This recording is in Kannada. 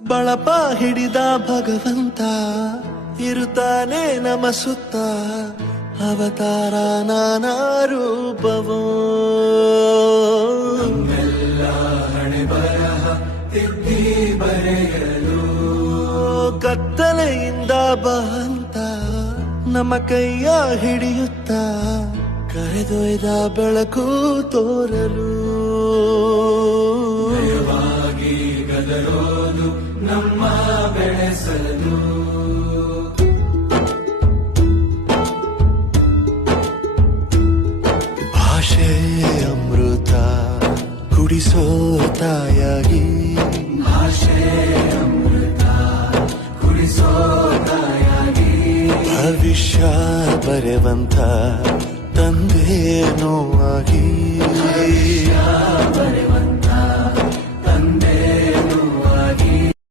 ಬಳಪ ಹಿಡಿದ ಭಗವಂತ ಇರುತ್ತಾನೆ ನಮ ಸುತ್ತ ಅವತಾರ ನಾನಾ ರೂಪವೋ ಹಣೆ ಬರಹ ತಿದ್ದಿ ಬರೆಯಲು ಕತ್ತಲೆಯಿಂದ ಬಹಂತ ನಮ್ಮ ಕೈಯ ಹಿಡಿಯುತ್ತ ಕರೆದೊಯ್ದ ಬೆಳಕು ತೋರಲು ಭಯವಾಗಿ ಗದರೋದು ನಮ್ಮ ಬೆಳೆಸಲು ಭಾಷೆ ಅಮೃತ ಕುಡಿಸೋ ತಾಯಾಗಿ ಭಾಷೆ ಅಮೃತ ಕುಡಿಸೋ ತಾಯಾಗಿ ಭವಿಷ್ಯ ಬರೆವಂತ ತಂದೇನೋ ಆಗಿ ಬರೆವ